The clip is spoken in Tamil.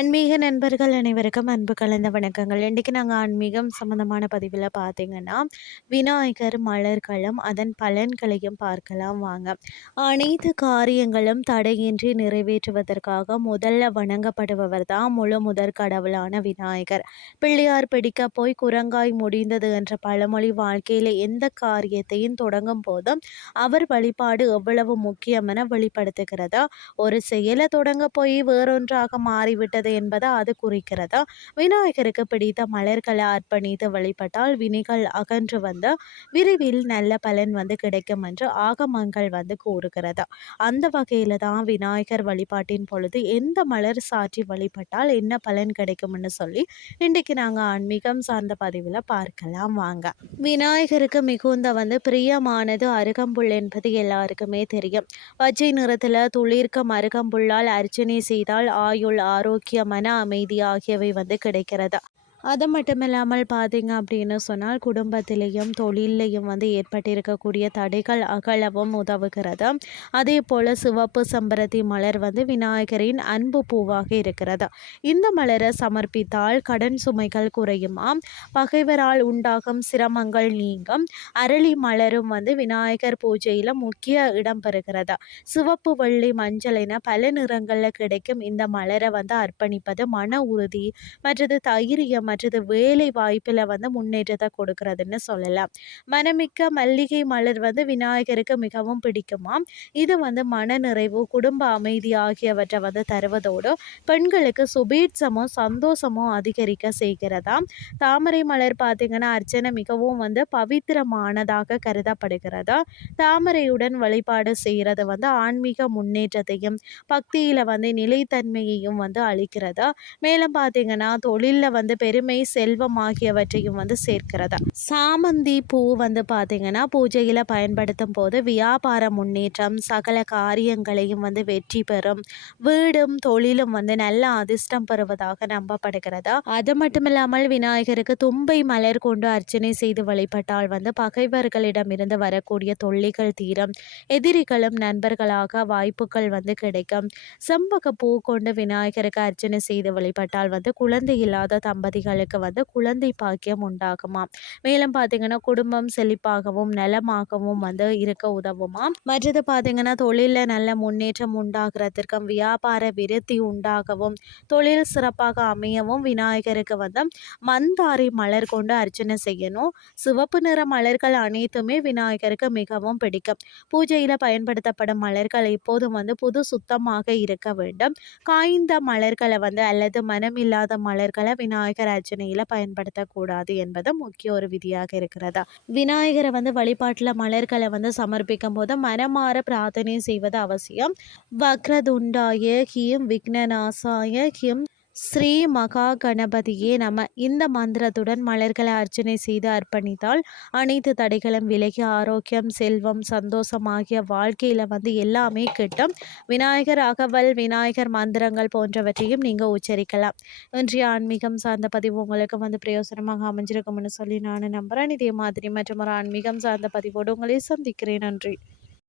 ஆன்மீக நண்பர்கள் அனைவருக்கும் அன்பு கலந்த வணக்கங்கள். இன்றைக்கி நாங்கள் ஆன்மீகம் சம்மந்தமான பதிவில் பார்த்திங்கன்னா விநாயகர் மலர்களும் அதன் பலன்களையும் பார்க்கலாம் வாங்க. அனைத்து காரியங்களும் தடையின்றி நிறைவேற்றுவதற்காக முதல்ல வணங்கப்படுபவர் தான் முழு முதற் கடவுளான விநாயகர். பிள்ளையார் பிடிக்க போய் குரங்காய் முடிந்தது என்ற பழமொழி வாழ்க்கையில் எந்த காரியத்தையும் தொடங்கும் போதும் அவர் வழிபாடு எவ்வளவு முக்கியம் என வெளிப்படுத்துகிறதா? ஒரு செயலை தொடங்க போய் வேறொன்றாக மாறிவிட்டது விட்டது என்பதை அது குறிக்கிறது? விநாயகருக்கு பிடித்த மலர்களை அர்ப்பணித்து வழிபட்டால் வினைகள் அகன்று வந்து விரைவில் நல்ல பலன் வந்து கிடைக்கும் என்று ஆகமங்கள் வந்து கூறுகிறது? அந்த வகையில் தான் விநாயகர் வழிபாட்டின் பொழுது எந்த மலர் சாற்றி வழிபட்டால் என்ன பலன் கிடைக்கும்னு சொல்லி இன்றைக்கு நாங்கள் ஆன்மீகம் சார்ந்த பதிவில் பார்க்கலாம். வாங்க. விநாயகருக்கு மிகுந்த வந்து பிரியமானது அருகம்புல் என்பது எல்லாருக்குமே தெரியும். பச்சை நிறத்தில் துளிர்க்க அருகம்புல்லால் அர்ச்சனை செய்தால் ஆயுள் ஆரோக்கியம் மன அமைதி ஆகியவை வந்து கிடைக்கிறது? அது மட்டும் இல்லாமல் பார்த்தீங்க அப்படின்னு சொன்னால் குடும்பத்திலையும் தொழிலையும் வந்து ஏற்பட்டிருக்கக்கூடிய தடைகள் அகலவும் உதவுகிறது. அதே போல் சிவப்பு சம்பரத்தி மலர் வந்து விநாயகரின் அன்பு பூவாக இருக்கிறது. இந்த மலரை சமர்ப்பித்தால் கடன் சுமைகள் குறையுமாம் பகைவரால் உண்டாகும் சிரமங்கள் நீங்கும். அரளி மலரும் வந்து விநாயகர் பூஜையில் முக்கிய இடம் பெறுகிறது. சிவப்பு வெள்ளி மஞ்சள் என பல நிறங்களில் கிடைக்கும் இந்த மலரை வந்து அர்ப்பணிப்பது மன உறுதி மற்றது தைரியம் மற்றது வேலை வாய்ப்பில் வந்து முன்னேற்றத்தை கொடுக்கறதுன்னு சொல்லலாம். மனமிக்க மல்லிகை மலர் வந்து விநாயகருக்கு மிகவும் பிடிக்குமாம் இது வந்து மன நிறைவு குடும்ப அமைதி ஆகியவற்றை வந்து தருவதோடு பெண்களுக்கு சுபீட்சமும் சந்தோஷமும் அதிகரிக்க செய்கிறதாம் தாமரை மலர் பார்த்திங்கன்னா அர்ச்சனை மிகவும் வந்து பவித்திரமானதாக கருதப்படுகிறதா? தாமரையுடன் வழிபாடு செய்கிறது வந்து ஆன்மீக முன்னேற்றத்தையும் பக்தியில் வந்து நிலைத்தன்மையையும் வந்து அளிக்கிறதா? மேலும் பார்த்தீங்கன்னா தொழிலில் வந்து பெரும் பெருமை செல்வம் ஆகியவற்றையும் வந்து சேர்க்கிறதா? சாமந்தி பூ வந்து பார்த்தீங்கன்னா பூஜையில் பயன்படுத்தும் போது வியாபார முன்னேற்றம் சகல காரியங்களையும் வந்து வெற்றி பெறும் வீடும் தொழிலும் வந்து நல்ல அதிர்ஷ்டம் பெறுவதாக நம்பப்படுகிறதா? அது மட்டும் இல்லாமல் விநாயகருக்கு தும்பை மலர் கொண்டு அர்ச்சனை செய்து வழிபட்டால் வந்து பகைவர்களிடமிருந்து வரக்கூடிய தொல்லைகள் தீரும் எதிரிகளும் நண்பர்களாக வாய்ப்புகள் வந்து கிடைக்கும். செம்பக பூ கொண்டு விநாயகருக்கு அர்ச்சனை செய்து வழிபட்டால் வந்து குழந்தை இல்லாத தம்பதிகள் குழந்தைகளுக்கு வந்து குழந்தை பாக்கியம் உண்டாகுமா மேலும் பார்த்தீங்கன்னா குடும்பம் செழிப்பாகவும் நலமாகவும் வந்து இருக்க உதவுமா மற்றது பார்த்தீங்கன்னா தொழிலில் நல்ல முன்னேற்றம் உண்டாகிறதுக்கும் வியாபார விருத்தி உண்டாகவும் தொழில் சிறப்பாக அமையவும் விநாயகருக்கு வந்து மந்தாரி மலர் கொண்டு அர்ச்சனை செய்யணும். சிவப்பு நிற மலர்கள் அனைத்துமே விநாயகருக்கு மிகவும் பிடிக்கும். பூஜையில் பயன்படுத்தப்படும் மலர்கள் எப்போதும் வந்து புது சுத்தமாக இருக்க வேண்டும். காய்ந்த மலர்களை வந்து அல்லது மனமில்லாத மலர்களை விநாயகர் அர்ச்சனையில் பயன்படுத்தக்கூடாது என்பது முக்கிய ஒரு விதியாக இருக்கிறதா? விநாயகரை வந்து வழிபாட்டில் மலர்களை வந்து சமர்ப்பிக்கும் போது மனமாற பிரார்த்தனை செய்வது அவசியம். வக்ரதுண்டாய ஹிம் விக்னநாசாய ஹிம் ஸ்ரீ மகா கணபதியே நம. இந்த மந்திரத்துடன் மலர்களை அர்ச்சனை செய்து அர்ப்பணித்தால் அனைத்து தடைகளும் விலகி ஆரோக்கியம் செல்வம் சந்தோஷம் ஆகிய வாழ்க்கையில் வந்து எல்லாமே கிட்டும். விநாயகர் அகவல் விநாயகர் மந்திரங்கள் போன்றவற்றையும் நீங்கள் உச்சரிக்கலாம். இன்றைய ஆன்மீகம் சார்ந்த பதிவு உங்களுக்கு வந்து பிரயோசனமாக அமைஞ்சிருக்கும்னு சொல்லி நான் நம்புகிறேன் இதே மாதிரி மற்றும் ஒரு ஆன்மீகம் சார்ந்த பதிவோடு உங்களை சந்திக்கிறேன். நன்றி.